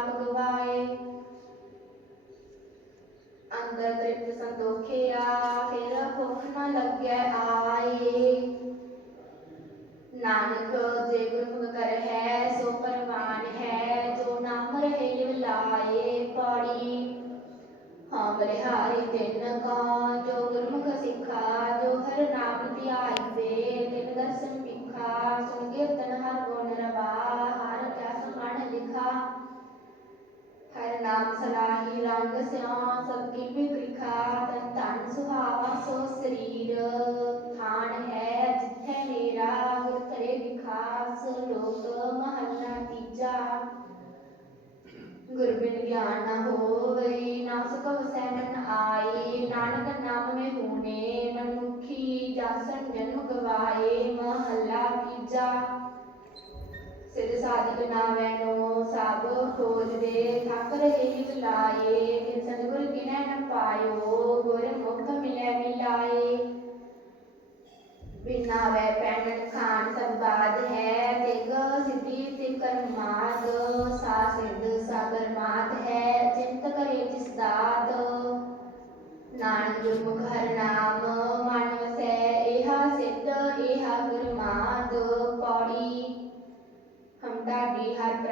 ਆਪ ਗਵਾਏ ਅੰਦਰ ਤ੍ਰਿਪਤ ਸੰਤੋਖਿਆ ਫਿਰ ਭੁੱਖ ਨ ਲੱਗੈ ਆਏ। ਨਾਨਕ, ਜੇ ਗੁਰਮੁਖ ਕਰ ਹੈ ਸੋ ਪਰਵਾਨ ਹੈ, ਜੋ ਨਾਮ ਰਹੇ ਲਿਵ ਲਾਏ ਪੌੜੀ। ਹਾਂ ਬਲਿਹਾਰੀ ਤਿੰਨ ਕਾ ਜੋ ਗੁਰਮੁਖ ਸਿਖਾ ਜੋ ਹਰ ਨਾਮ ਧਿਆਈ ਦੇ ਤਿਨ ਦਰਸ਼ਨ ਵਿਖਾ ਸੁਨ ਕੀਰਤਨ ਹਰ ਗੁਣ ਰਵਾ ਹਰ ਜਸ ਮਨ ਲਿਖਾ ਹਰ ਨਾਮ ਸਲਾਹੀ ਰੰਗ ਸਿਆ ਸਭ ਕੀ ਬਿਕ੍ਰਿਖਾ ਤਨ ਤਨ ਸੁਹਾਵਾ ਸੋ ਸਰੀਰ ਥਾਨ ਹੈ, ਜਿੱਥੇ ਮੇਰਾ ਗੁਰ ਕਰੇ ਵਿਖਾਸ ਲੋਕ ਮਹੱਲਾ ਤੀਜਾ। ਗੁਰ ਬਿਨ ਗਿਆਨ ਨਾ ਹੋਵੇ, ਨਾ ਸੁਖ ਵਸੈ ਆਏ, ਨਾਨਕ ਨਾਮ ਮੇ ਹੋਣੇ ਮਨੁਖੀ ਜਾਸਨ ਜਨਮ ਗਵਾਏ, ਮਹੱਲਾ ਤੀਜਾ। ਸਿਧ ਸਾਧਕ ਨਾਮੈ ਨੋ ਸਭ ਖੋਜ ਦੇ ਥੱਕ ਰਹੇ ਨਿਤ ਲਾਏ, ਤਿਨ ਸਤਿਗੁਰ ਕਿਨੈ ਨ ਪਾਇਓ, ਗੁਰ ਮੁਖ ਮਿਲੈ ਮਿਲਾਏ। ਬਿਨਾ ਵੈ ਪੈਣ ਖਾਨ ਸਭ ਬਾਦ ਹੈ, ਤਿਗ ਸਿੱਧੀ ਤਿਕਰ ਮਾਦ ਸਾ ਸਿੱਧ ਸਾਗਰ ਮਾਤ ਹੈ, ਚਿੰਤ ਕਰੇ ਜਿਸ ਦਾਤ। ਨਾਨਕ ਗੁਰਮੁਖ ਹਰਿ ਨਾਮ that we had